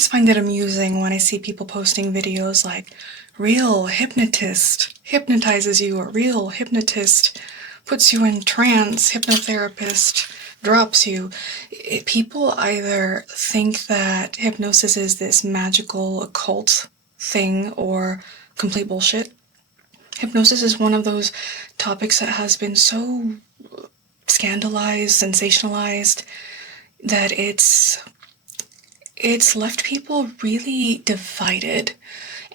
always find it amusing when I see people posting videos like, real hypnotist hypnotizes you, or real hypnotist puts you in trance, hypnotherapist drops you. People either think that hypnosis is this magical occult thing or complete bullshit. Hypnosis is one of those topics that has been so scandalized, sensationalized, that it's left people really divided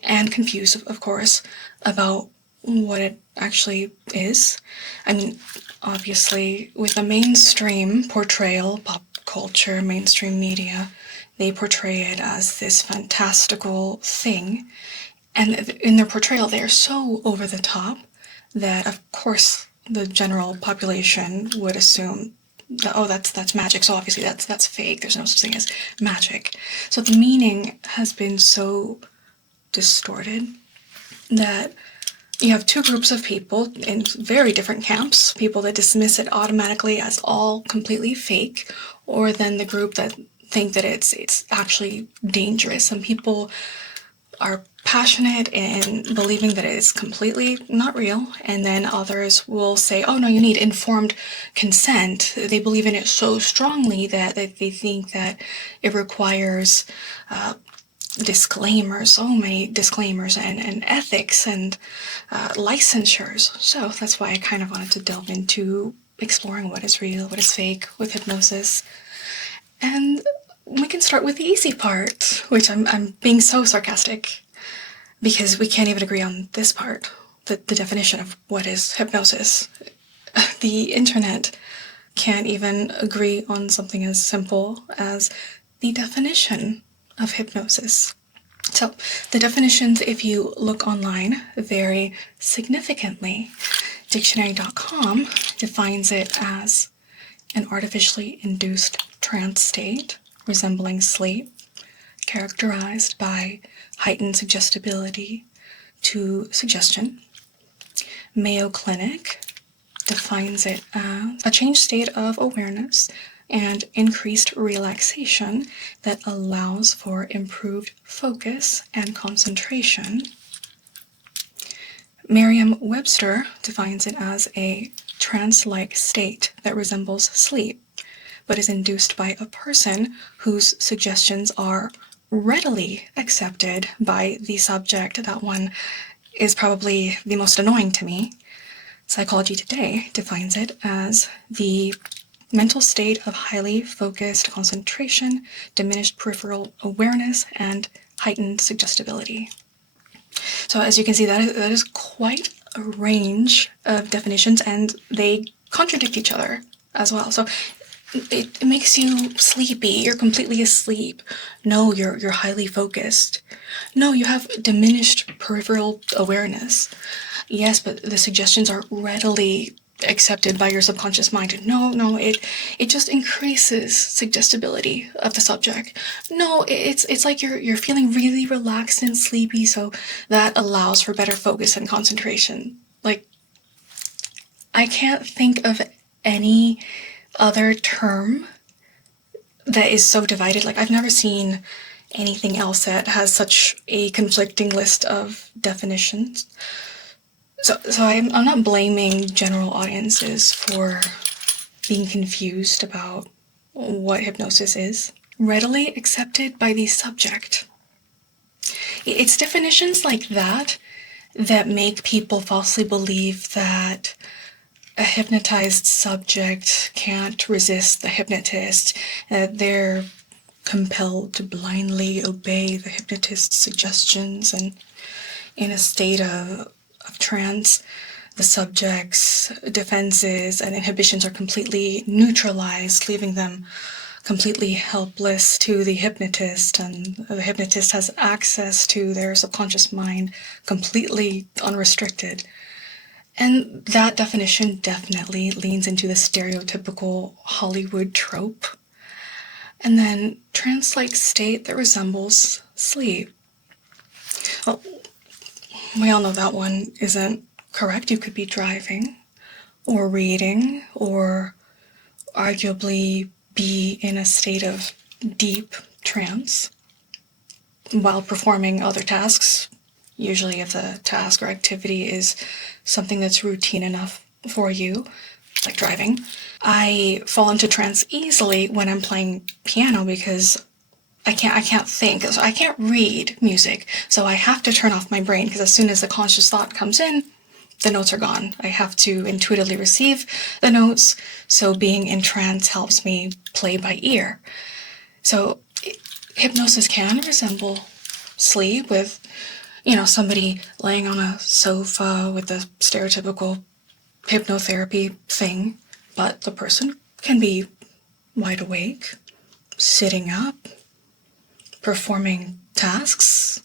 and confused, of course, about what it actually is. I mean, obviously, with the mainstream portrayal, pop culture, mainstream media, they portray it as this fantastical thing. And in their portrayal, they are so over the top that, of course, the general population would assume that, oh, that's magic, so obviously that's fake, there's no such thing as magic. So the meaning has been so distorted that you have two groups of people in very different camps, people that dismiss it automatically as all completely fake, or then the group that think that it's actually dangerous. Some people are passionate in believing that it's completely not real, and then others will say, oh no, you need informed consent. They believe in it so strongly that they think that it requires disclaimers, so many disclaimers, and ethics and licensures. So that's why I kind of wanted to delve into exploring what is real, what is fake with hypnosis. And we can start with the easy part, which I'm being so sarcastic because we can't even agree on this part, the definition of what is hypnosis. The internet can't even agree on something as simple as the definition of hypnosis. So the definitions, if you look online, vary significantly. Dictionary.com defines it as an artificially induced trance state resembling sleep, characterized by heightened suggestibility to suggestion. Mayo Clinic defines it as a changed state of awareness and increased relaxation that allows for improved focus and concentration. Merriam-Webster defines it as a trance-like state that resembles sleep, but is induced by a person whose suggestions are readily accepted by the subject. That one is probably the most annoying to me. Psychology Today defines it as the mental state of highly focused concentration, diminished peripheral awareness, and heightened suggestibility. So as you can see, that is quite a range of definitions, and they contradict each other as well. So it makes you sleepy. You're completely asleep. No, you're highly focused. No, you have diminished peripheral awareness. Yes, but the suggestions are readily accepted by your subconscious mind. No, it just increases suggestibility of the subject. No, it's like you're feeling really relaxed and sleepy, so that allows for better focus and concentration. Like, I can't think of any other term that is so divided. Like, I've never seen anything else that has such a conflicting list of definitions. So I'm not blaming general audiences for being confused about what hypnosis is. Readily accepted by the subject. It's definitions like that that make people falsely believe that a hypnotized subject can't resist the hypnotist, that they're compelled to blindly obey the hypnotist's suggestions, and in a state of trance, the subject's defenses and inhibitions are completely neutralized, leaving them completely helpless to the hypnotist, and the hypnotist has access to their subconscious mind completely unrestricted. And that definition definitely leans into the stereotypical Hollywood trope. And then trance-like state that resembles sleep. Well, we all know that one isn't correct. You could be driving or reading or arguably be in a state of deep trance. while performing other tasks, usually if the task or activity is something that's routine enough for you, like driving. I fall into trance easily when I'm playing piano because I can't think, so I can't read music, so I have to turn off my brain, because as soon as the conscious thought comes in, the notes are gone. I have to intuitively receive the notes, so being in trance helps me play by ear. So hypnosis can resemble sleep with, somebody laying on a sofa with the stereotypical hypnotherapy thing, but the person can be wide awake, sitting up, performing tasks,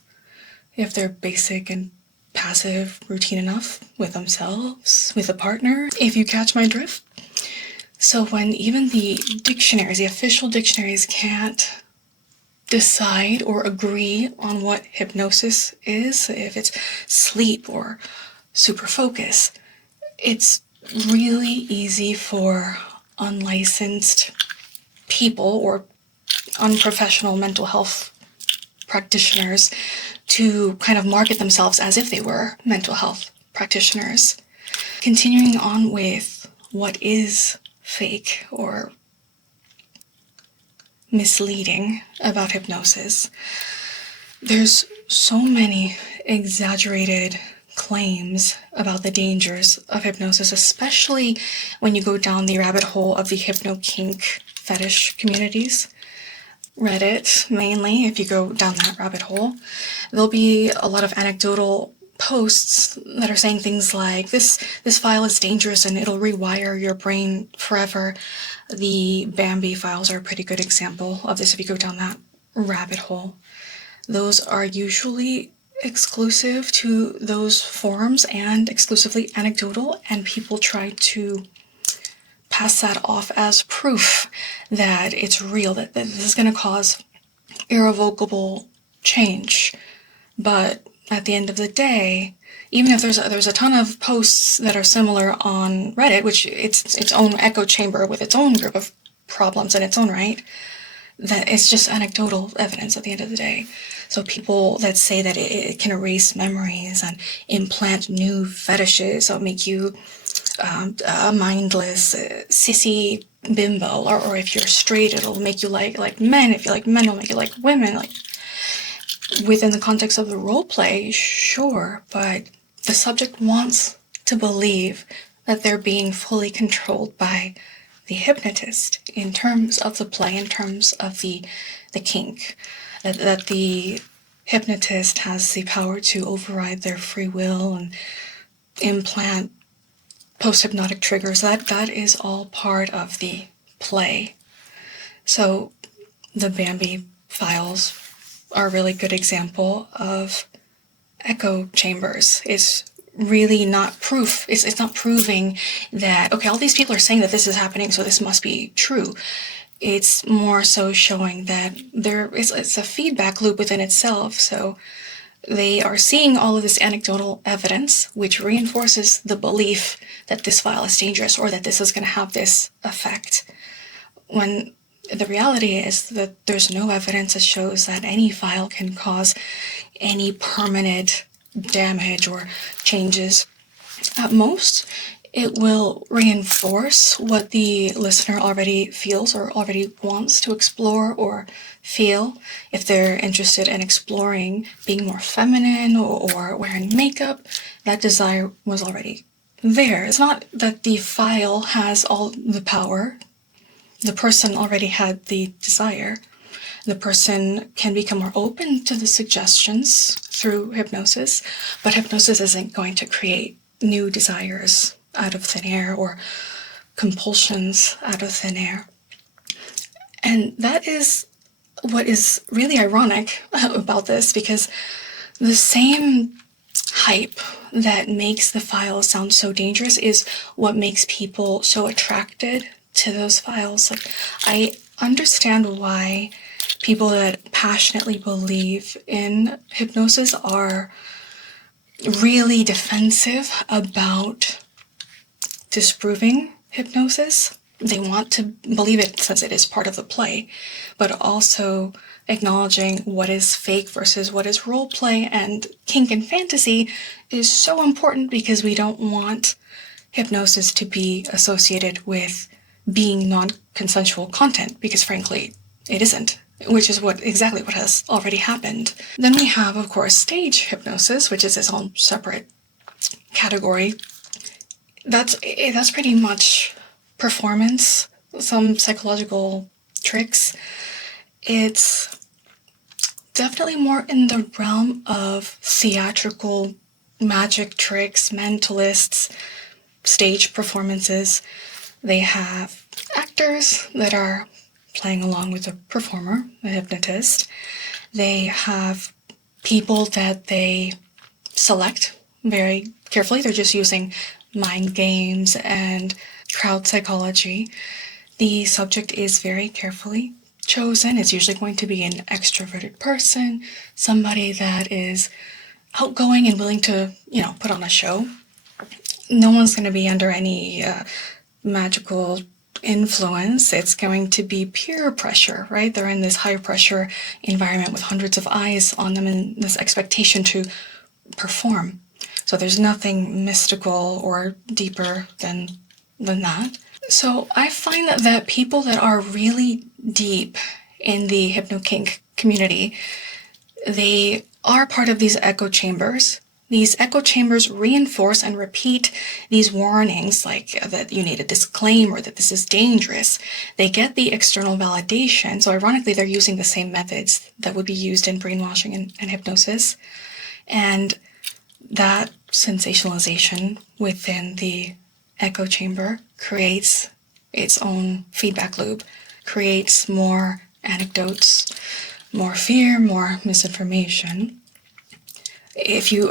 if they're basic and passive, routine enough, with themselves, with a partner, if you catch my drift. So when even the dictionaries, the official dictionaries, can't decide or agree on what hypnosis is, if it's sleep or super focus, it's really easy for unlicensed people or unprofessional mental health practitioners to kind of market themselves as if they were mental health practitioners. Continuing on with what is fake or misleading about hypnosis, there's so many exaggerated claims about the dangers of hypnosis, especially when you go down the rabbit hole of the hypno-kink fetish communities. Reddit, mainly, if you go down that rabbit hole, there'll be a lot of anecdotal posts that are saying things like, this file is dangerous and it'll rewire your brain forever. The Bambi files are a pretty good example of this if you go down that rabbit hole. Those are usually exclusive to those forums and exclusively anecdotal, and people try to pass that off as proof that it's real, that this is going to cause irrevocable change. But at the end of the day, even if there's a ton of posts that are similar on Reddit, which its own echo chamber with its own group of problems in its own right, that it's just anecdotal evidence at the end of the day. So people that say that it can erase memories and implant new fetishes that make you a mindless sissy bimbo, or if you're straight, it'll make you like men. If you like men, it'll make you like women. Like, within the context of the role play, sure, but the subject wants to believe that they're being fully controlled by the hypnotist in terms of the play, in terms of the kink, that the hypnotist has the power to override their free will and implant post-hypnotic triggers. That is all part of the play. So the Bambi files are a really good example of echo chambers. It's really not proof. It's not proving that, okay, all these people are saying that this is happening, so this must be true. It's more so showing that it's a feedback loop within itself. So they are seeing all of this anecdotal evidence, which reinforces the belief that this file is dangerous or that this is going to have this effect, when the reality is that there's no evidence that shows that any file can cause any permanent damage or changes. At most, it will reinforce what the listener already feels or already wants to explore or feel. If they're interested in exploring being more feminine or wearing makeup, that desire was already there. It's not that the file has all the power. The person already had the desire. The person can become more open to the suggestions through hypnosis, but hypnosis isn't going to create new desires out of thin air or compulsions out of thin air. And that is what is really ironic about this, because the same hype that makes the files sound so dangerous is what makes people so attracted to those files. Like, I understand why people that passionately believe in hypnosis are really defensive about disproving hypnosis. they want to believe it since it is part of the play, but also acknowledging what is fake versus what is role play and kink and fantasy is so important because we don't want hypnosis to be associated with being non-consensual content, because frankly, it isn't, which is exactly what has already happened. Then we have, of course, stage hypnosis, which is its own separate category. That's pretty much performance, some psychological tricks. It's definitely more in the realm of theatrical magic tricks, mentalists, stage performances. They have actors that are playing along with the performer, the hypnotist. They have people that they select very carefully. They're just using mind games and crowd psychology. The subject is very carefully chosen. It's usually going to be an extroverted person, somebody that is outgoing and willing to, put on a show. No one's going to be under any magical influence. It's going to be peer pressure, right? They're in this high pressure environment with hundreds of eyes on them and this expectation to perform. So there's nothing mystical or deeper than that. So I find that people that are really deep in the hypno-kink community, they are part of these echo chambers. These echo chambers reinforce and repeat these warnings, like that you need a disclaimer, that this is dangerous. They get the external validation. So ironically, they're using the same methods that would be used in brainwashing and hypnosis. And that sensationalization within the echo chamber creates its own feedback loop, creates more anecdotes, more fear, more misinformation.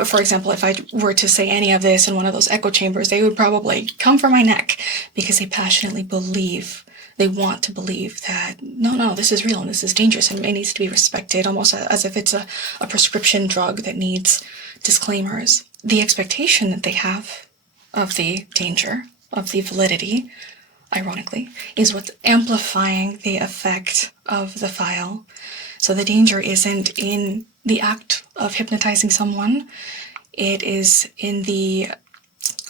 For example, if I were to say any of this in one of those echo chambers, they would probably come for my neck because they passionately believe, they want to believe that, no, this is real and this is dangerous and it needs to be respected, almost as if it's a prescription drug that needs disclaimers. The expectation that they have of the danger, of the validity, ironically, is what's amplifying the effect of the file. So the danger isn't in the act of hypnotizing someone, it is in the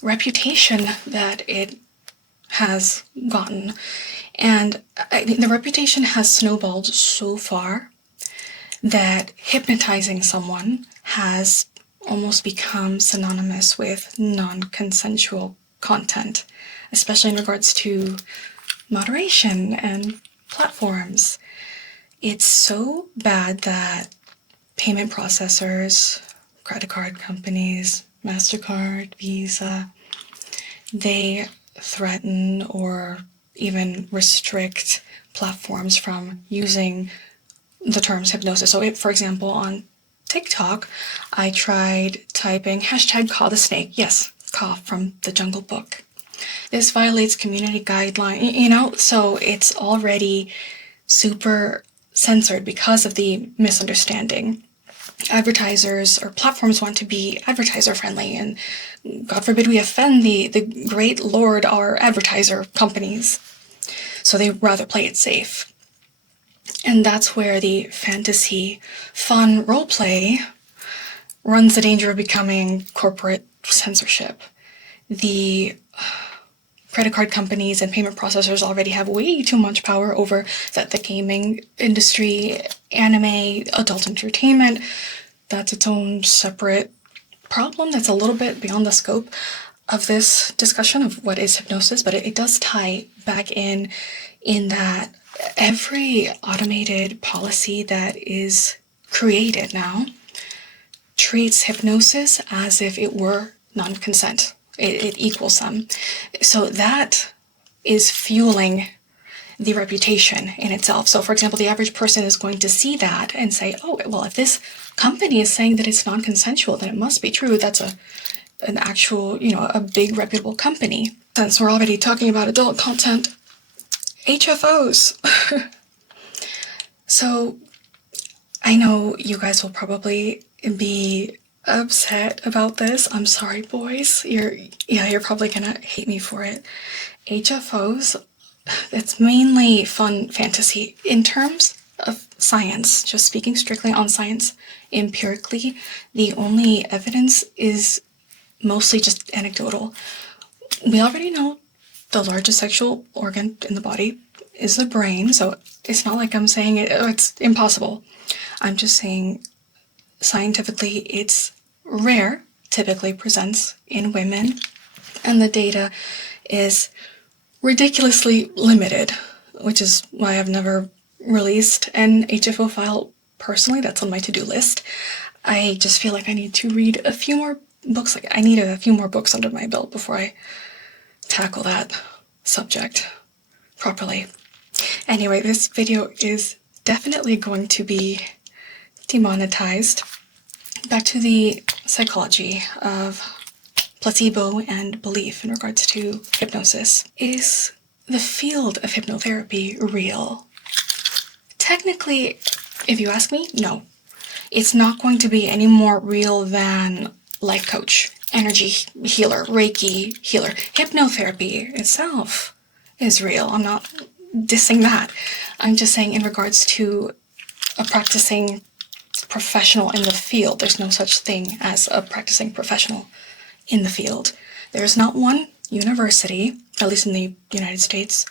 reputation that it has gotten. And the reputation has snowballed so far that hypnotizing someone has almost become synonymous with non-consensual content, especially in regards to moderation and platforms. It's so bad that payment processors, credit card companies, MasterCard, Visa, they threaten or even restrict platforms from using the terms hypnosis. So for example, on TikTok, I tried typing #CallTheSnake. Yes, Ka from the Jungle Book. This violates community guideline, so it's already super censored because of the misunderstanding. Advertisers or platforms want to be advertiser friendly, and God forbid we offend the great Lord, our advertiser companies. So they rather play it safe. And that's where the fantasy, fun role play runs the danger of becoming corporate censorship. The credit card companies and payment processors already have way too much power over the gaming industry, anime, adult entertainment. That's its own separate problem that's a little bit beyond the scope of this discussion of what is hypnosis, but it does tie back in that every automated policy that is created now treats hypnosis as if it were non-consent. It equals them. So that is fueling the reputation in itself. So for example, the average person is going to see that and say, oh, well, if this company is saying that it's non-consensual, then it must be true. That's an actual, a big reputable company. Since we're already talking about adult content, HFOs. So I know you guys will probably be upset about this. I'm sorry, boys. You're probably gonna hate me for it. HFOs it's mainly fun fantasy. In terms of science, just speaking strictly on science, empirically, the only evidence is mostly just anecdotal. We already know the largest sexual organ in the body is the brain, so it's not like I'm saying it's impossible. I'm just saying scientifically it's rare, typically presents in women, and the data is ridiculously limited, which is why I've never released an HFO file personally. That's on my to-do list. I just feel like I need to read a few more books. Like, I need a few more books under my belt before I tackle that subject properly. Anyway, this video is definitely going to be demonetized. Back to the psychology of placebo and belief in regards to hypnosis. Is the field of hypnotherapy real? Technically, if you ask me, no. It's not going to be any more real than life coach, energy healer, Reiki healer. Hypnotherapy itself is real. I'm not dissing that. I'm just saying in regards to a practicing professional in the field, there's no such thing as a practicing professional in the field. There's not one university, at least in the United States,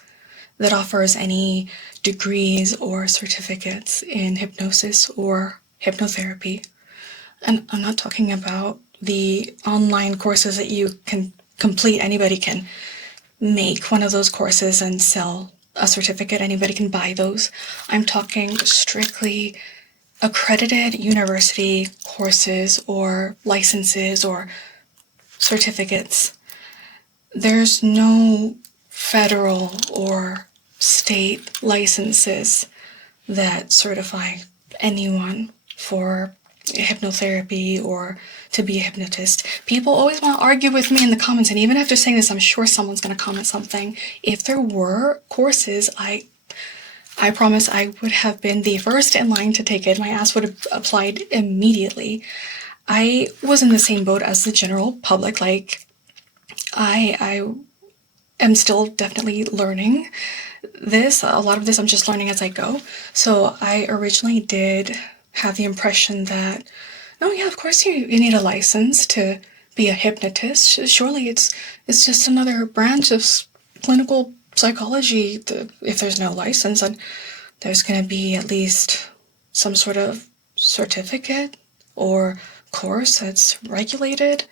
that offers any degrees or certificates in hypnosis or hypnotherapy. And I'm not talking about the online courses that you can complete. Anybody can make one of those courses and sell a certificate. Anybody can buy those. I'm talking strictly accredited university courses or licenses or certificates. There's no federal or state licenses that certify anyone for hypnotherapy or to be a hypnotist. People always want to argue with me in the comments, and even after saying this, I'm sure someone's going to comment something. If there were courses, I promise I would have been the first in line to take it. My ass would have applied immediately. I was in the same boat as the general public. Like, I am still definitely learning this. A lot of this I'm just learning as I go. So I originally did have the impression that, no, yeah, of course you need a license to be a hypnotist. Surely it's just another branch of clinical psychology. If there's no license, then there's going to be at least some sort of certificate or course that's regulated.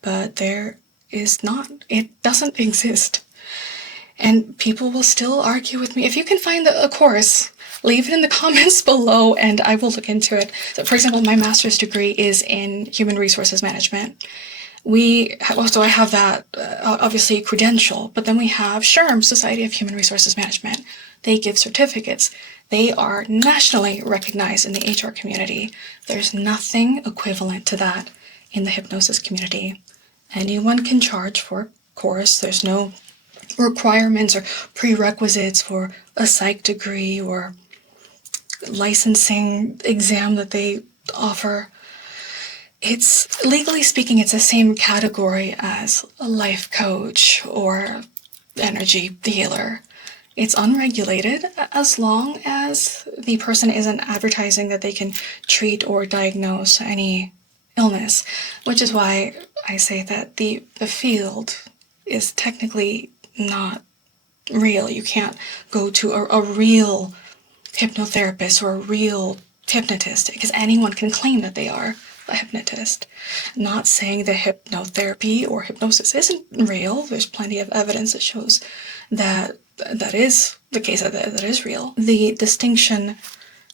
But there is not. It doesn't exist. And people will still argue with me. If you can find a course, leave it in the comments below and I will look into it. So, for example, my master's degree is in human resources management. So I have that, obviously, credential, but then we have SHRM, Society of Human Resources Management. They give certificates. They are nationally recognized in the HR community. There's nothing equivalent to that in the hypnosis community. Anyone can charge for a course. There's no requirements or prerequisites for a psych degree or licensing exam that they offer. It's, legally speaking, it's the same category as a life coach or energy healer. It's unregulated as long as the person isn't advertising that they can treat or diagnose any illness, which is why I say that the field is technically not real. You can't go to a real hypnotherapist or a real hypnotist because anyone can claim that they are a hypnotist. Not saying that hypnotherapy or hypnosis isn't real. There's plenty of evidence that shows that that is the case, that is real. The distinction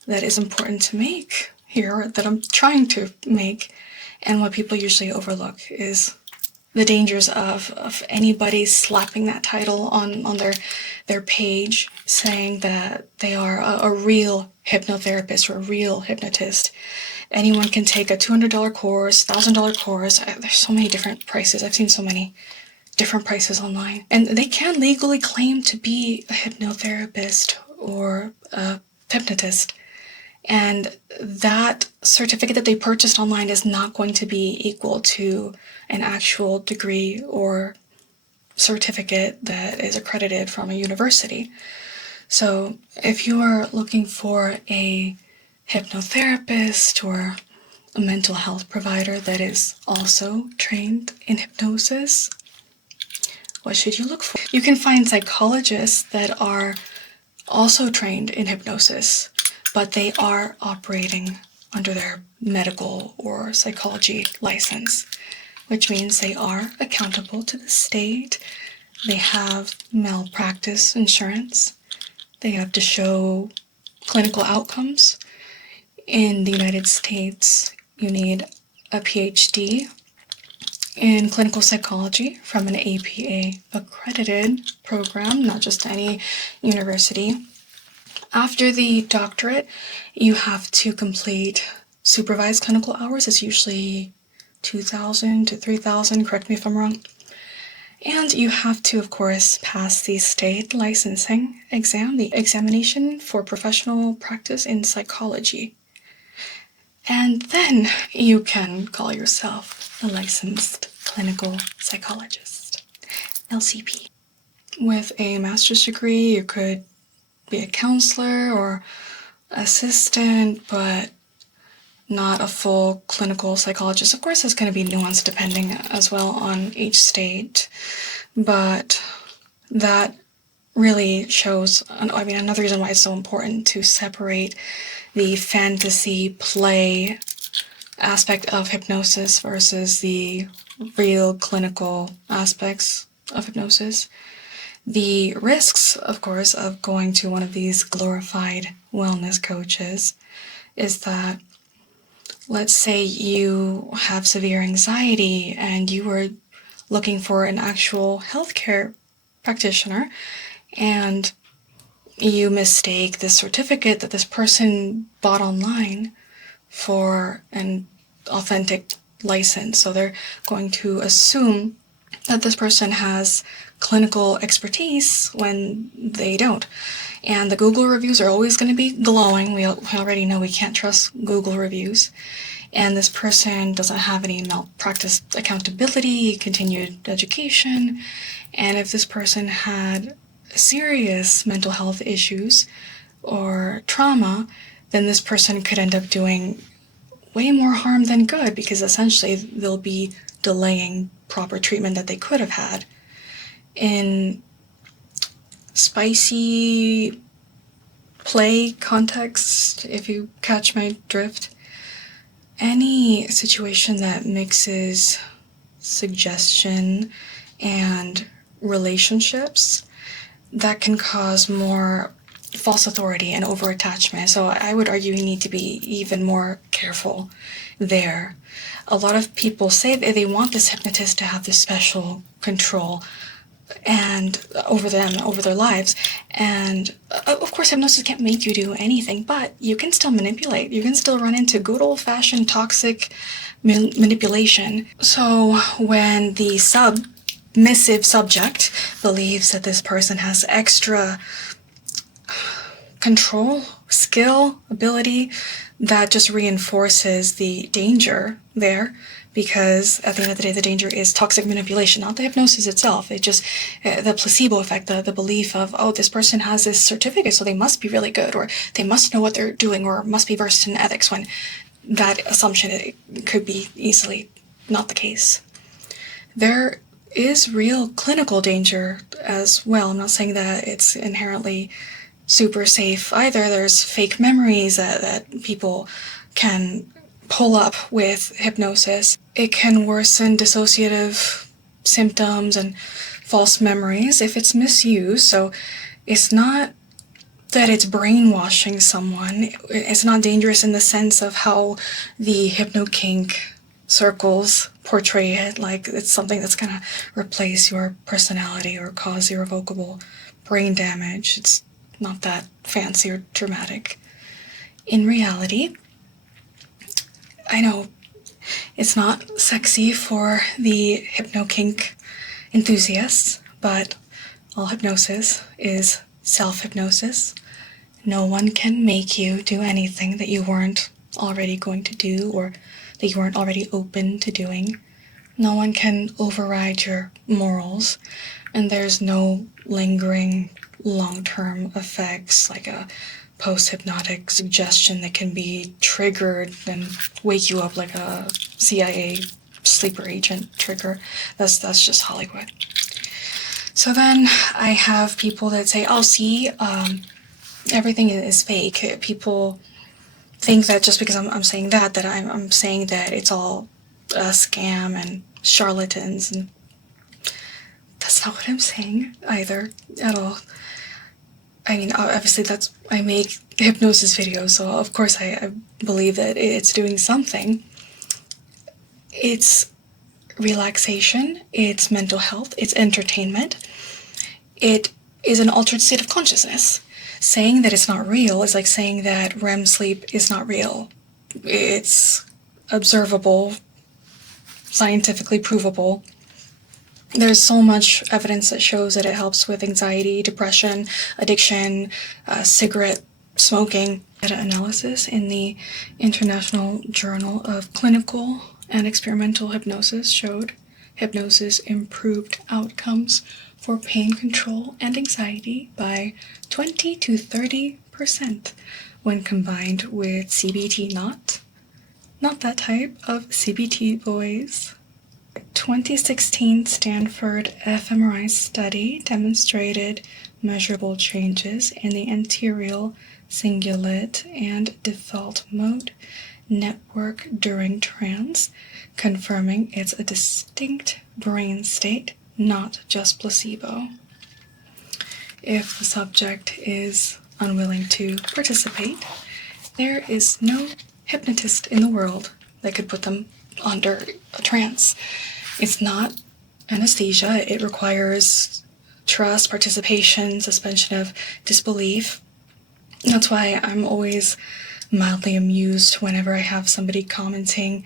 that is important to make here, that I'm trying to make, and what people usually overlook, is the dangers of anybody slapping that title on their page saying that they are a real hypnotherapist or a real hypnotist. Anyone can take a $200 course, $1,000 course. There's so many different prices. I've seen so many different prices online. And they can legally claim to be a hypnotherapist or a hypnotist. And that certificate that they purchased online is not going to be equal to an actual degree or certificate that is accredited from a university. So if you are looking for a hypnotherapist or a mental health provider that is also trained in hypnosis, what should you look for? You can find psychologists that are also trained in hypnosis, but they are operating under their medical or psychology license, which means they are accountable to the state. They have malpractice insurance. They have to show clinical outcomes. In the United States, you need a PhD in clinical psychology from an APA accredited program, not just any university. After the doctorate, you have to complete supervised clinical hours. It's usually 2,000 to 3,000, correct me if I'm wrong. And you have to, of course, pass the state licensing exam, the examination for professional practice in psychology. And then you can call yourself a licensed clinical psychologist, LCP. With a master's degree, you could be a counselor or assistant, but not a full clinical psychologist. Of course, it's going to be nuanced depending as well on each state, but that really shows, another reason why it's so important to separate the fantasy play aspect of hypnosis versus the real clinical aspects of hypnosis. The risks, of course, of going to one of these glorified wellness coaches is that, let's say you have severe anxiety and you are looking for an actual healthcare practitioner, and you mistake this certificate that this person bought online for an authentic license. So they're going to assume that this person has clinical expertise when they don't. And the Google reviews are always going to be glowing. We already know we can't trust Google reviews. And this person doesn't have any malpractice accountability, continued education. And if this person had serious mental health issues or trauma, then this person could end up doing way more harm than good, because essentially they'll be delaying proper treatment that they could have had. In spicy play context, if you catch my drift, any situation that mixes suggestion and relationships, that can cause more false authority and over-attachment. So I would argue you need to be even more careful there. A lot of people say that they want this hypnotist to have this special control and over them, over their lives. And of course, hypnosis can't make you do anything, but you can still manipulate. You can still run into good old-fashioned toxic manipulation. So when the submissive subject believes that this person has extra control, skill, ability, that just reinforces the danger there, because at the end of the day, the danger is toxic manipulation, not the hypnosis itself. It just, the placebo effect, the belief of, oh, this person has this certificate, so they must be really good, or they must know what they're doing, or must be versed in ethics, when that assumption, it could be easily not the case. There is real clinical danger as well. I'm not saying that it's inherently super safe either. There's fake memories that people can pull up with hypnosis. It can worsen dissociative symptoms and false memories if it's misused. So it's not that it's brainwashing someone. It's not dangerous in the sense of how the hypno-kink circles portray it, like it's something that's gonna replace your personality or cause irrevocable brain damage. It's not that fancy or dramatic. In reality, I know it's not sexy for the hypno-kink enthusiasts, but all hypnosis is self-hypnosis. No one can make you do anything that you weren't already going to do, or that you weren't already open to doing. No one can override your morals, and there's no lingering long-term effects like a post-hypnotic suggestion that can be triggered and wake you up like a CIA sleeper agent trigger. That's just Hollywood. So then I have people that say, oh, see, everything is fake. People think that just because I'm saying that I'm saying that it's all a scam and charlatans, and that's not what I'm saying either at all. I mean, obviously I make hypnosis videos, so of course I believe that it's doing something. It's relaxation, it's mental health, it's entertainment. It is an altered state of consciousness. Saying that it's not real is like saying that REM sleep is not real. It's observable, scientifically provable. There's so much evidence that shows that it helps with anxiety, depression, addiction, cigarette smoking. Meta-analysis in the International Journal of Clinical and Experimental Hypnosis showed hypnosis improved outcomes for pain control and anxiety by 20 to 30% when combined with CBT, not that type of CBT, boys. 2016 Stanford fMRI study demonstrated measurable changes in the anterior cingulate and default mode network during trance, confirming it's a distinct brain state, not just placebo. If the subject is unwilling to participate, there is no hypnotist in the world that could put them under a trance. It's not anesthesia. It requires trust, participation, suspension of disbelief. That's why I'm always mildly amused whenever I have somebody commenting,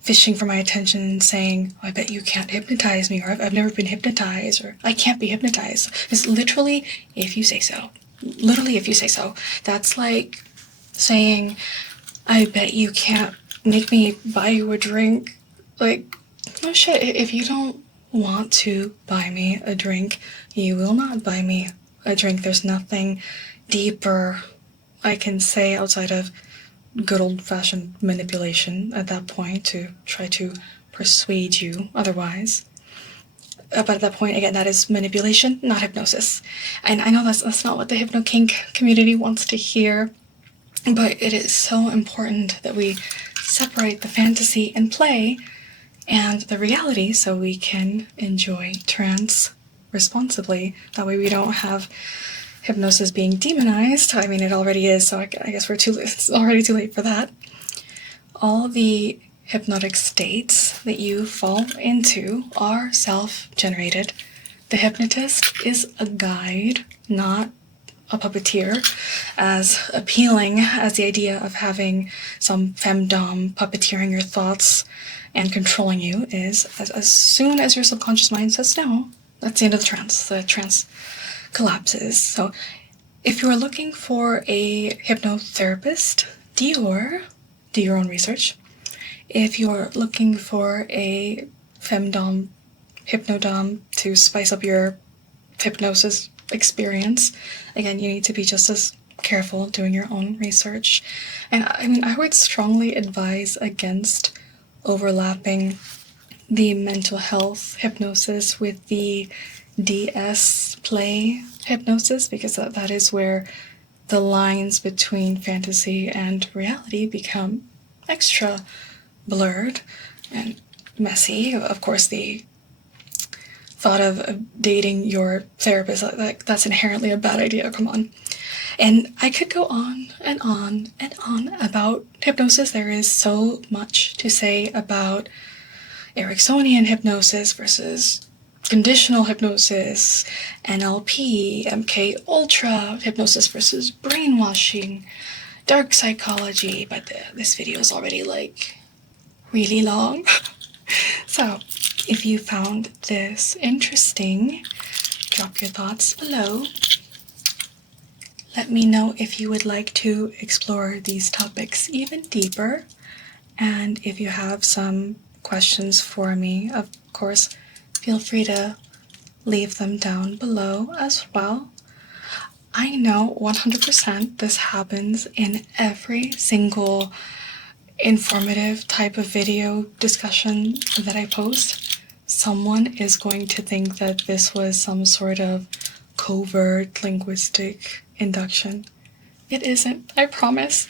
fishing for my attention and saying, oh, I bet you can't hypnotize me, or I've never been hypnotized, or I can't be hypnotized. It's literally, if you say so. Literally, if you say so. That's like saying, I bet you can't make me buy you a drink. Like, no shit, if you don't want to buy me a drink, you will not buy me a drink. There's nothing deeper I can say outside of good old-fashioned manipulation at that point to try to persuade you otherwise. But at that point, again, that is manipulation, not hypnosis. And I know that's not what the hypno-kink community wants to hear, but it is so important that we separate the fantasy and play and the reality so we can enjoy trance responsibly. That way we don't have hypnosis being demonized. I mean, it already is, so I guess it's already too late for that. All the hypnotic states that you fall into are self-generated. The hypnotist is a guide, not a puppeteer. As appealing as the idea of having some femdom puppeteering your thoughts and controlling you is, as soon as your subconscious mind says no, that's the end of the trance. The trance collapses. So if you're looking for a hypnotherapist, DYOR, do your own research. If you're looking for a femdom, hypnodomme to spice up your hypnosis experience, again, you need to be just as careful doing your own research. And I mean, I would strongly advise against overlapping the mental health hypnosis with the DS play hypnosis, because that is where the lines between fantasy and reality become extra blurred and messy. Of course, the thought of dating your therapist, that's inherently a bad idea, come on. And I could go on and on and on about hypnosis. There is so much to say about Ericksonian hypnosis versus conditional hypnosis, NLP, MK Ultra hypnosis versus brainwashing, dark psychology, but this video is already like really long. So if you found this interesting, drop your thoughts below. Let me know if you would like to explore these topics even deeper, and if you have some questions for me, of course, feel free to leave them down below as well. I know 100% this happens in every single informative type of video discussion that I post. Someone is going to think that this was some sort of covert linguistic induction. It isn't, I promise.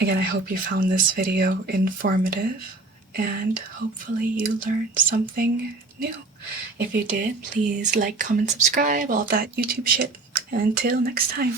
Again, I hope you found this video informative and hopefully you learned something new. If you did, please like, comment, subscribe, all of that YouTube shit. And until next time.